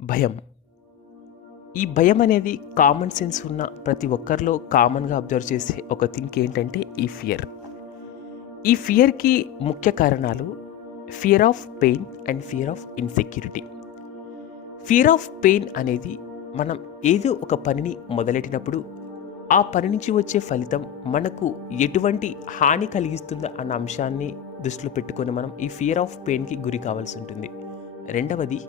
భయం. ఈ భయం అనేది కామన్ సెన్స్ ఉన్న ప్రతి ఒక్కరిలో కామన్‌గా అబ్జర్వ్ చేసే ఒక థింగ్ ఏంటంటే ఈ ఫియర్. ఈ ఫియర్‌కి ముఖ్య కారణాలు fear of pain and fear of insecurity. Fear of pain అనేది మనం ఏదో ఒక పనిని మొదలెట్టినప్పుడు ఆ పని నుంచి వచ్చే ఫలితం మనకు ఎటువంటి హాని కలిగిస్తుందా అన్న అంశాన్ని దృష్టిలో పెట్టుకొని మనం ఈ ఫియర్ ఆఫ్ పెయిన్‌కి గురి కావాల్సి ఉంటుంది. రెండవది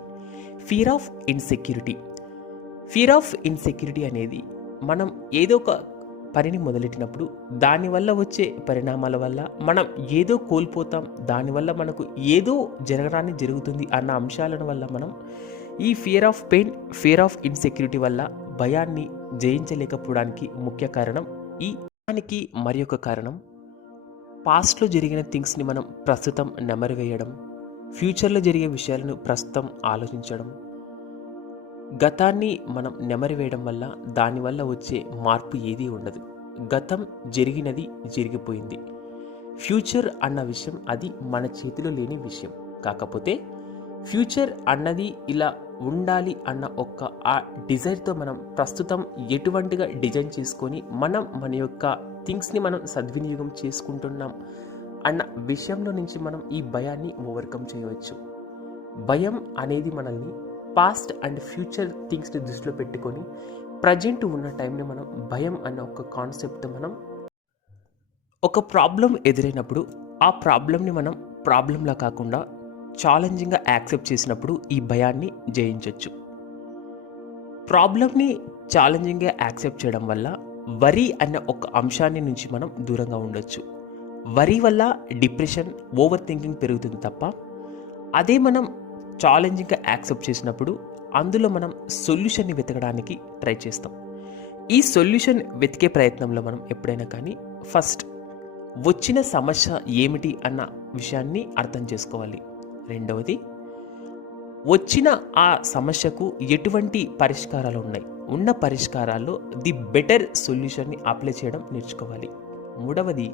fear of insecurity. Fear of insecurity అనేది మనం ఏదో ఒక పనిని మొదలెట్టినప్పుడు దానివల్ల వచ్చే పరిణామాల వల్ల మనం ఏదో కోల్పోతాం, దానివల్ల మనకు ఏదో జరగరాని జరుగుతుంది అన్న అంశాల వల్ల మనం ఈ fear of pain, fear of insecurity వల్ల భయాన్ని జయించలేకపోవడానికి ముఖ్య కారణం. దానికి మరి ఒక కారణం పాస్ట్లో జరిగిన థింగ్స్ని మనం ప్రస్తుతం నెమరువేయడం, ఫ్యూచర్లో జరిగే విషయాలను ప్రస్తుతం ఆలోచించడం. గతాన్ని మనం నెమరువేయడం వల్ల దానివల్ల వచ్చే మార్పు ఏదీ ఉండదు. గతం జరిగినది జరిగిపోయింది. ఫ్యూచర్ అన్న విషయం అది మన చేతిలో లేని విషయం. కాకపోతే ఫ్యూచర్ అన్నది ఇలా ఉండాలి అన్న ఒక్క ఆ డిజైర్తో మనం ప్రస్తుతం ఎటువంటిగా డిజైన్ చేసుకొని మనం మన యొక్క థింగ్స్ని మనం సద్వినియోగం చేసుకుంటున్నాం అన్న విషయంలో నుంచి మనం ఈ భయాన్ని ఓవర్కమ్ చేయవచ్చు. భయం అనేది మనల్ని పాస్ట్ అండ్ ఫ్యూచర్ థింగ్స్ని దృష్టిలో పెట్టుకొని ప్రజెంట్ ఉన్న టైంని మనం భయం అన్న ఒక కాన్సెప్ట్ మనం ఒక ప్రాబ్లం ఎదురైనప్పుడు ఆ ప్రాబ్లంని మనం ప్రాబ్లంలా కాకుండా ఛాలెంజింగ్గా యాక్సెప్ట్ చేసినప్పుడు ఈ భయాన్ని జయించవచ్చు. ప్రాబ్లంని ఛాలెంజింగ్గా యాక్సెప్ట్ చేయడం వల్ల వరి అన్న ఒక అంశాన్ని నుంచి మనం దూరంగా ఉండొచ్చు. వరి వల్ల డిప్రెషన్, ఓవర్ థింకింగ్ పెరుగుతుంది తప్ప అదే మనం ఛాలెంజింగ్గా యాక్సెప్ట్ చేసినప్పుడు అందులో మనం సొల్యూషన్ని వెతకడానికి ట్రై చేస్తాం. ఈ సొల్యూషన్ వెతికే ప్రయత్నంలో మనం ఎప్పుడైనా కానీ ఫస్ట్ వచ్చిన సమస్య ఏమిటి అన్న విషయాన్ని అర్థం చేసుకోవాలి. రెండవది వచ్చిన ఆ సమస్యకు ఎటువంటి పరిష్కారాలు ఉన్నాయి, ఉన్న పరిష్కారాల్లో ది బెటర్ సొల్యూషన్ని అప్లై చేయడం నేర్చుకోవాలి. మూడవది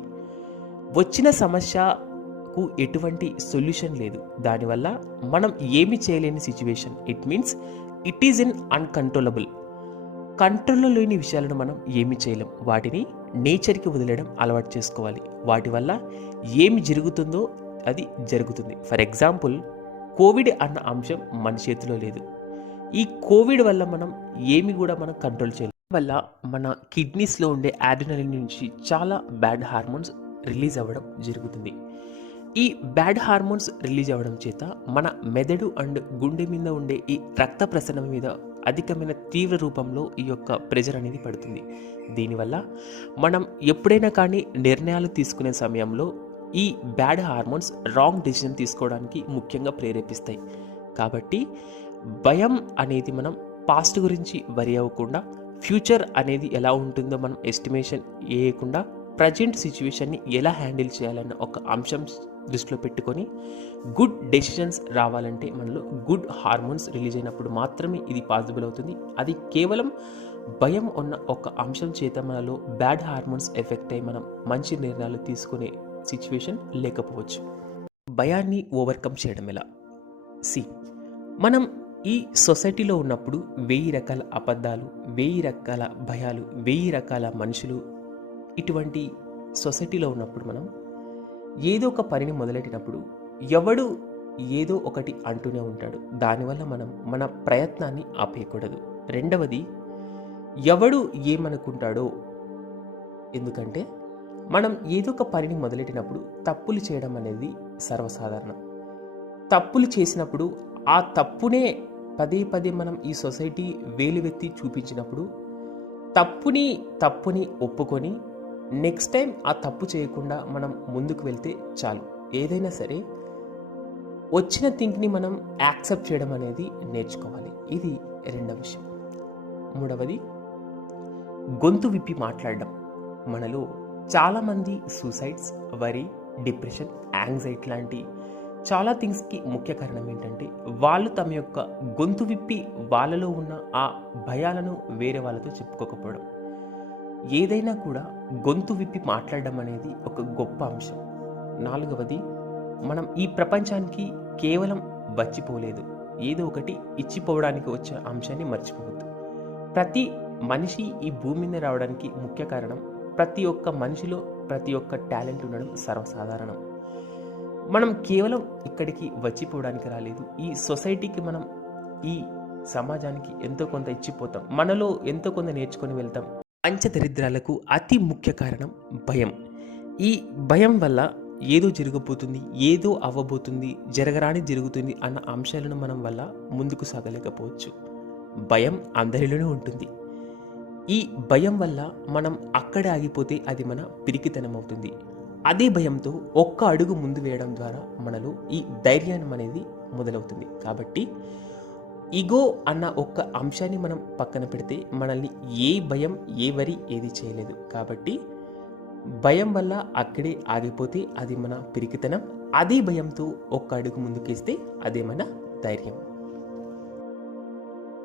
వచ్చిన సమస్యకు ఎటువంటి సొల్యూషన్ లేదు, దానివల్ల మనం ఏమి చేయలేని situation, it means it is in uncontrollable. కంట్రోల్లో లేని విషయాలను మనం ఏమి చేయలేం, వాటిని నేచర్కి వదిలేయడం అలవాటు చేసుకోవాలి. వాటి వల్ల ఏమి జరుగుతుందో అది జరుగుతుంది. ఫర్ ఎగ్జాంపుల్ కోవిడ్ అన్న అంశం మన చేతిలో లేదు. ఈ కోవిడ్ వల్ల మనం ఏమి కూడా మనం కంట్రోల్ చేయలేం. వల్ల మన కిడ్నీస్లో ఉండే అడ్రినలిన్ నుంచి చాలా బ్యాడ్ హార్మోన్స్ రిలీజ్ అవ్వడం జరుగుతుంది. ఈ బ్యాడ్ హార్మోన్స్ రిలీజ్ అవ్వడం చేత మన మెదడు అండ్ గుండె మీద ఉండే ఈ రక్త ప్రసరణ మీద అధికమైన తీవ్ర రూపంలో ఈ యొక్క ప్రెజర్ అనేది పడుతుంది. దీనివల్ల మనం ఎప్పుడైనా కానీ నిర్ణయాలు తీసుకునే సమయంలో ఈ బ్యాడ్ హార్మోన్స్ రాంగ్ డెసిషన్ తీసుకోవడానికి ముఖ్యంగా ప్రేరేపిస్తాయి. కాబట్టి భయం అనేది మనం పాస్ట్ గురించి వరి అవ్వకుండా, ఫ్యూచర్ అనేది ఎలా ఉంటుందో మనం ఎస్టిమేషన్ వేయకుండా ప్రజెంట్ సిచ్యువేషన్ని ఎలా హ్యాండిల్ చేయాలన్న ఒక అంశం దృష్టిలో పెట్టుకొని గుడ్ డెసిషన్స్ రావాలంటే మనలో గుడ్ హార్మోన్స్ రిలీజ్ అయినప్పుడు మాత్రమే ఇది పాసిబుల్ అవుతుంది. అది కేవలం భయం ఉన్న ఒక అంశం చేత మనలో బ్యాడ్ హార్మోన్స్ ఎఫెక్ట్ అయ్యి మనం మంచి నిర్ణయాలు తీసుకునే సిచ్యువేషన్ లేకపోవచ్చు. భయాన్ని ఓవర్కమ్ చేయడం ఎలా? మనం ఈ సొసైటీలో ఉన్నప్పుడు 1000 రకాల అబద్ధాలు, 1000 రకాల భయాలు, 1000 రకాల మనుషులు, ఇటువంటి సొసైటీలో ఉన్నప్పుడు మనం ఏదో ఒక పనిని మొదలెట్టినప్పుడు ఎవడు ఏదో ఒకటి అంటూనే ఉంటాడు. దానివల్ల మనం మన ప్రయత్నాన్ని ఆపేయకూడదు. రెండవది ఎవడు ఏమనుకుంటాడో, ఎందుకంటే మనం ఏదో ఒక పనిని మొదలెట్టినప్పుడు తప్పులు చేయడం అనేది సర్వసాధారణం. తప్పులు చేసినప్పుడు ఆ తప్పునే పదే పదే మనం ఈ సొసైటీ వేలువెత్తి చూపించినప్పుడు తప్పుని ఒప్పుకొని నెక్స్ట్ టైం ఆ తప్పు చేయకుండా మనం ముందుకు వెళ్తే చాలు. ఏదైనా సరే వచ్చిన థింగ్ని మనం యాక్సెప్ట్ చేయడం అనేది నేర్చుకోవాలి. ఇది రెండవ విషయం. మూడవది గొంతు విప్పి మాట్లాడడం. మనలో చాలామంది సూసైడ్స్, వరి, డిప్రెషన్, యాంగ్జైటీ లాంటి చాలా థింగ్స్కి ముఖ్య కారణం ఏంటంటే వాళ్ళు తమ యొక్క గొంతు విప్పి వాళ్ళలో ఉన్న ఆ భయాలను వేరే వాళ్ళతో చెప్పుకోకపోవడం. ఏదైనా కూడా గొంతు విప్పి మాట్లాడడం అనేది ఒక గొప్ప అంశం. నాలుగవది మనం ఈ ప్రపంచానికి కేవలం వచ్చిపోలేదు, ఏదో ఒకటి ఇచ్చిపోవడానికి వచ్చే అంశాన్ని మర్చిపోవద్దు. ప్రతి మనిషి ఈ భూమి మీద రావడానికి ముఖ్య కారణం ప్రతి ఒక్క మనిషిలో ప్రతి ఒక్క టాలెంట్ ఉండడం సర్వసాధారణం. మనం కేవలం ఇక్కడికి వచ్చిపోవడానికి రాలేదు. ఈ సొసైటీకి మనం ఈ సమాజానికి ఎంతో కొంత ఇచ్చిపోతాం. మనలో ఎంతో కొంత నేర్చుకొని వెళ్తాం. పంచదరిద్రాలకు అతి ముఖ్య కారణం భయం. ఈ భయం వల్ల ఏదో జరగబోతుంది, ఏదో అవ్వబోతుంది, జరగరాని జరుగుతుంది అన్న అంశాలను మనం వల్ల ముందుకు సాగలేకపోవచ్చు. భయం అందరిలోనే ఉంటుంది. ఈ భయం వల్ల మనం అక్కడే ఆగిపోతే అది మన పిరికితనం అవుతుంది. అదే భయంతో ఒక్క అడుగు ముందు వేయడం ద్వారా మనలో ఈ ధైర్యం అనేది మొదలవుతుంది. కాబట్టి ఈగో అన్న ఒక్క అంశాన్ని మనం పక్కన పెడితే మనల్ని ఏ భయం, ఏ వరి ఏది చేయలేదు. కాబట్టి భయం వల్ల అక్కడే ఆగిపోతే అది మన పిరికితనం. అదే భయంతో ఒక్క అడుగు ముందుకేస్తే అదే మన ధైర్యం.